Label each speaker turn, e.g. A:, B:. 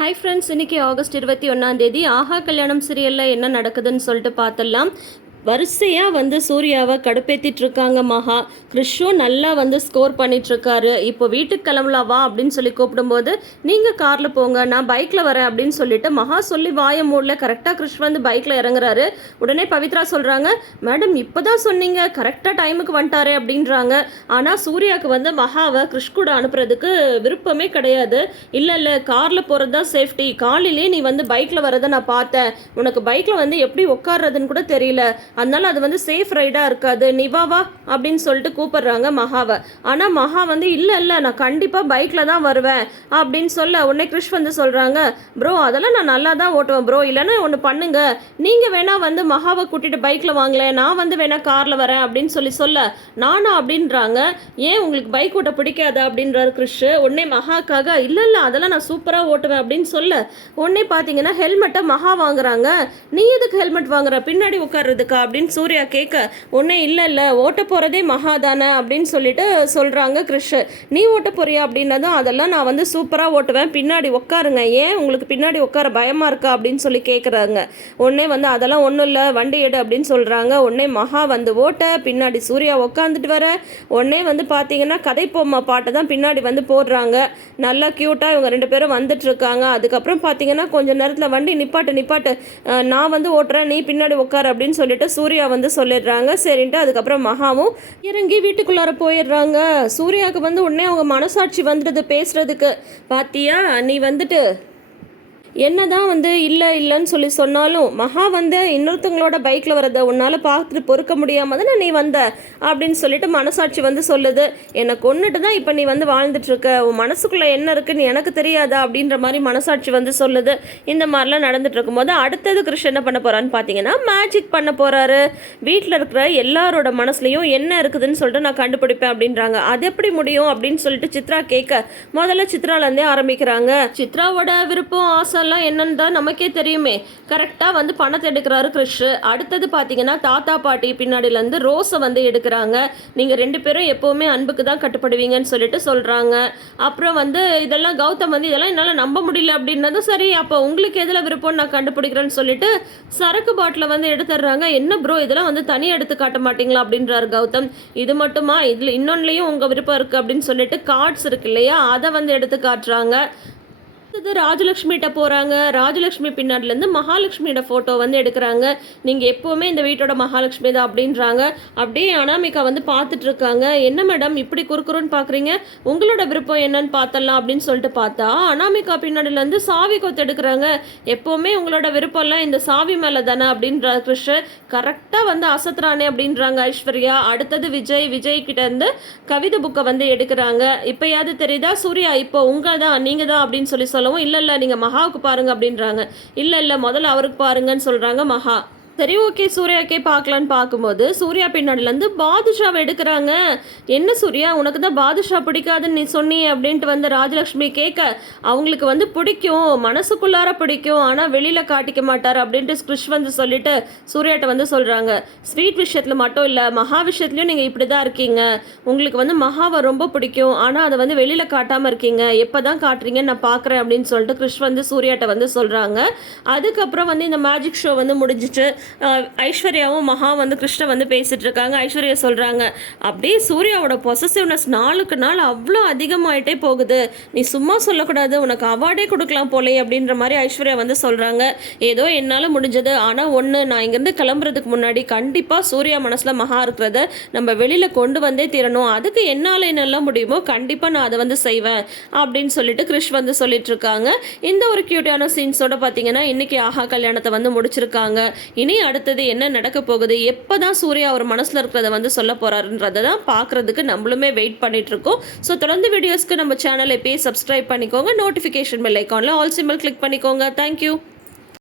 A: Hi friends இன்னைக்கு August இருபத்தி ஒன்றாந்தேதி ஆஹா கல்யாணம் சீரியலில் என்ன நடக்குதுன்னு சொல்லிட்டு பார்த்துடலாம் வரிசையாக வந்து சூர்யாவை கடுப்பேற்றிட்டு இருக்காங்க மகா. கிறிஷும் நல்லா வந்து ஸ்கோர் பண்ணிட்டுருக்காரு. இப்போ வீட்டுக்கு கிளம்பலாம் வா அப்படின்னு சொல்லி கூப்பிடும்போது நீங்கள் காரில் போங்க நான் பைக்கில் வரேன் அப்படின்னு சொல்லிட்டு மகா சொல்லி வாய மூடல. கரெக்டாக கிறிஷ் வந்து பைக்கில் இறங்குறாரு. உடனே பவித்ரா சொல்கிறாங்க மேடம் இப்போ தான் சொன்னீங்க கரெக்டாக டைமுக்கு வந்துட்டாரே அப்படின்றாங்க. ஆனால் சூர்யாவுக்கு வந்து மகாவை கிறிஷ் கூட அனுப்புறதுக்கு விருப்பமே கிடையாது. இல்லை இல்லை காரில் போகிறது தான் சேஃப்டி காலையிலேயே நீ வந்து பைக்கில் வரதை நான் பார்த்தேன். உனக்கு பைக்கில் வந்து எப்படி உட்கார்றதுன்னு கூட தெரியல. அதனால அது வந்து சேஃப் ரைடாக இருக்காது. நிவாவா அப்படின்னு சொல்லிட்டு கூப்பிடுறாங்க மகாவை. ஆனால் மகா வந்து இல்லை இல்லை நான் கண்டிப்பாக பைக்கில் தான் வருவேன். அப்படின்னு சொல்ல உடனே கிருஷ் வந்து சொல்கிறாங்க ப்ரோ அதெல்லாம் நான் நல்லா தான் ஓட்டுவேன் ப்ரோ இல்லைன்னா ஒன்று பண்ணுங்க. நீங்கள் வேணால் வந்து மகாவை கூட்டிகிட்டு பைக்கில் வாங்கலை நான் வந்து வேணால் காரில் வரேன். அப்படின்னு சொல்லி சொல்ல நானா? அப்படின்றாங்க. ஏன் உங்களுக்கு பைக் ஓட்ட பிடிக்காதா? அப்படின்றாரு கிறிஷ் உடனே மகாக்காக இல்லை இல்லை அதெல்லாம் நான் சூப்பராக ஓட்டுவேன். அப்படின்னு சொல்ல உடனே பார்த்தீங்கன்னா ஹெல்மெட்டை மகா வாங்குறாங்க. நீ எதுக்கு ஹெல்மெட் வாங்குற? பின்னாடி உட்கார்றதுக்கா? அப்படின்னு சூர்யா கேட்க ஒன்றே இல்லை இல்லை ஓட்ட போகிறதே மகா தானே? அப்படின்னு சொல்லிட்டு சொல்கிறாங்க கிறிஷ் நீ ஓட்ட போறியா? அப்படின்னதும் அதெல்லாம் நான் வந்து சூப்பராக ஓட்டுவேன். பின்னாடி உட்காருங்க ஏன் உங்களுக்கு பின்னாடி உட்கார பயமாக இருக்கா? அப்படின்னு சொல்லி கேட்குறாங்க உடனே வந்து அதெல்லாம் ஒன்றும் இல்லை. வண்டி எடு. அப்படின்னு சொல்கிறாங்க உடனே மகா வந்து ஓட்ட பின்னாடி சூர்யா உட்காந்துட்டு வர. உடனே வந்து பார்த்தீங்கன்னா கதைப்பொம்மா பாட்டை தான் பின்னாடி வந்து போடுறாங்க. நல்லா க்யூட்டாக இவங்க ரெண்டு பேரும் வந்துட்டுருக்காங்க. அதுக்கப்புறம் பார்த்தீங்கன்னா கொஞ்சம் நேரத்தில் வண்டி நிப்பாட்டு நிப்பாட்டு. நான் வந்து ஓட்டுறேன். நீ பின்னாடி உட்கார் அப்படின்னு சொல்லிட்டு சூர்யா வந்து சொல்லிடுறாங்க. சரின்ட்டு அதுக்கப்புறம் மகாவும் இறங்கி வீட்டுக்குள்ளார போயிடுறாங்க. சூர்யாவுக்கு வந்து உடனே அவங்க மனசாட்சி வந்துடுது பேசுகிறதுக்கு பாத்தியா நீ வந்துட்டு என்ன தான் வந்து இல்லை இல்லைன்னு சொல்லி சொன்னாலும் மகா வந்து இன்னொருத்தவங்களோட பைக்கில் வரதை உன்னால் பார்த்துட்டு பொறுக்க முடியாமல் தானே நீ வந்த? அப்படின்னு சொல்லிட்டு மனசாட்சி வந்து சொல்லுது. என்னை கொன்னுட்டு தான் இப்போ நீ வந்து வாழ்ந்துட்டுருக்க. உன் மனசுக்குள்ளே என்ன இருக்குன்னு எனக்கு தெரியாதா? அப்படின்ற மாதிரி மனசாட்சி வந்து சொல்லுது. இந்த மாதிரிலாம் நடந்துட்டு இருக்கும்போது அடுத்தது கிருஷ்ணன் என்ன பண்ண போகிறான்னு பார்த்தீங்கன்னா மேஜிக் பண்ண போகிறாரு வீட்டில் இருக்கிற எல்லாரோட மனசுலையும் என்ன இருக்குதுன்னு சொல்லிட்டு நான் கண்டுபிடிப்பேன் அப்படின்றாங்க. அது எப்படி முடியும் அப்படின்னு சொல்லிட்டு சித்ரா கேட்க முதல்ல சித்ராலேருந்தே ஆரம்பிக்கிறாங்க. சித்ராவோட விருப்பம் ஆசை ஆசைலாம் என்னன்னு தான் நமக்கே தெரியுமே. கரெக்டாக வந்து பணத்தை எடுக்கிறாரு கிறிஷ். அடுத்தது பார்த்தீங்கன்னா தாத்தா பாட்டி பின்னாடிலேருந்து ரோஸை வந்து எடுக்கிறாங்க. நீங்கள் ரெண்டு பேரும் எப்போவுமே அன்புக்கு தான் கட்டுப்படுவீங்கன்னு சொல்லிட்டு சொல்கிறாங்க அப்புறம் வந்து இதெல்லாம் கௌதம் வந்து இதெல்லாம் என்னால் நம்ப முடியல அப்படின்னதும் சரி அப்போ உங்களுக்கு எதில் விருப்பம் நான் கண்டுபிடிக்கிறேன்னு சொல்லிட்டு சரக்கு பாட்டில் வந்து எடுத்துடுறாங்க. என்ன ப்ரோ இதெல்லாம் வந்து தனியாக எடுத்து காட்ட மாட்டீங்களா அப்படின்றாரு கௌதம். இது மட்டுமா? இதில் இன்னொன்றுலையும் உங்கள் விருப்பம் இருக்குது அப்படின்னு சொல்லிட்டு கார்ட்ஸ் இருக்கு இல்லையா? அதை வந்து எடுத்து காட்டுறாங்க. அடுத்தது ராஜலக்ஷ்மிகிட்ட போகிறாங்க ராஜலக்ஷ்மி பின்னாடிலேருந்து மகாலட்சுமியோட ஃபோட்டோ வந்து எடுக்கிறாங்க. நீங்கள் எப்போவுமே இந்த வீட்டோட மகாலட்சுமி தான் அப்படின்றாங்க. அப்படியே அனாமிகா வந்து பார்த்துட்ருக்காங்க என்ன மேடம் இப்படி குறுக்குறுன்னு பார்க்குறீங்க உங்களோட விருப்பம் என்னன்னு பார்த்தலாம் அப்படின்னு சொல்லிட்டு பார்த்தா அனாமிகா பின்னாடிலேருந்து சாவி கொத்து எடுக்கிறாங்க. எப்போவுமே உங்களோட விருப்பம்லாம் இந்த சாவி மேலே தானே அப்படின்ற கிருஷ்ணன் கரெக்டாக வந்து அசத்துறானே அப்படின்றாங்க ஐஸ்வர்யா. அடுத்தது விஜய். விஜய் இருந்து கவிதை புக்கை வந்து எடுக்கிறாங்க. இப்போயாவது தெரியுதா? சூர்யா இப்போ உங்கள் தான் நீங்கள் தான் அப்படின்னு சொல்லி சொல்லவும் இல்லை இல்லை நீங்கள் மகாவுக்கு பாருங்க அப்படின்றாங்க. இல்லை இல்லை முதல்ல அவருக்கு பாருங்கன்னு சொல்கிறாங்க மகா. சரி ஓகே சூர்யாக்கே பார்க்கலான்னு பார்க்கும்போது சூர்யா பின்னாடிலேருந்து பாதுஷாவை எடுக்கிறாங்க. என்ன சூர்யா உனக்கு தான் பாதுஷா பிடிக்காதுன்னு நீ சொன்னி அப்படின்ட்டு வந்து ராஜலக்ஷ்மி கேட்க அவங்களுக்கு வந்து பிடிக்கும் மனசுக்குள்ளார பிடிக்கும் ஆனால் வெளியில் காட்டிக்க மாட்டார் அப்படின்ட்டு கிறிஷ் வந்து சொல்லிட்டு சூர்யாட்ட வந்து சொல்கிறாங்க ஸ்வீட் விஷயத்தில் மட்டும் இல்லை மகா விஷயத்துலையும் நீங்கள் இப்படி தான் இருக்கீங்க. உங்களுக்கு வந்து மகாவை ரொம்ப பிடிக்கும் ஆனால் அதை வந்து வெளியில் காட்டாமல் இருக்கீங்க. எப்போ தான் காட்டுறீங்கன்னு நான் பார்க்குறேன் அப்படின்னு சொல்லிட்டு கிறிஷ் வந்து சூர்யாட்ட வந்து சொல்கிறாங்க அதுக்கப்புறம் வந்து இந்த மேஜிக் ஷோ வந்து முடிஞ்சிச்சு. ஐஸ்வர்யாவும் மகா வந்து கிருஷ்ண வந்து பேசிட்டு இருக்காங்க. ஐஸ்வர்யா சொல்கிறாங்க அப்படியே சூர்யாவோட பொசசிவ்னஸ் நாளுக்கு நாள் அவ்வளோ அதிகமாயிட்டே போகுது. நீ சும்மா சொல்லக்கூடாது. உனக்கு அவார்டே கொடுக்கலாம் போலே அப்படின்ற மாதிரி ஐஸ்வர்யா வந்து சொல்கிறாங்க ஏதோ என்னால் முடிஞ்சது. ஆனால் ஒன்று நான் இங்கேருந்து கிளம்புறதுக்கு முன்னாடி கண்டிப்பாக சூர்யா மனசில் மகா இருக்கிறத நம்ம வெளியில் கொண்டு வந்தே தீரணும். அதுக்கு என்னால் என்னெல்லாம் முடியுமோ கண்டிப்பாக நான் அதை வந்து செய்வேன் அப்படின்னு சொல்லிட்டு கிறிஷ் வந்து சொல்லிட்டு இருக்காங்க. இந்த ஒரு க்யூட்டான சீன்ஸோட பார்த்தீங்கன்னா இன்னைக்கு ஆஹா கல்யாணத்தை வந்து முடிச்சிருக்காங்க. இனி அடுத்தது என்ன நடக்க போகுது? எப்போ தான் சூர்யா அவர் மனசில் இருக்கிறத வந்து சொல்ல போறாருன்றதை தான் பார்க்குறதுக்கு நம்மளுமே வெயிட் பண்ணிட்டு இருக்கோம். ஸோ தொடர்ந்து வீடியோஸ்க்கு நம்ம சேனலை எப்பயே சப்ஸ்கிரைப் பண்ணிக்கோங்க. நோட்டிஃபிகேஷன் பெல் ஐக்கானில் ஆல் சிம்பிள் கிளிக் பண்ணிக்கோங்க. Thank you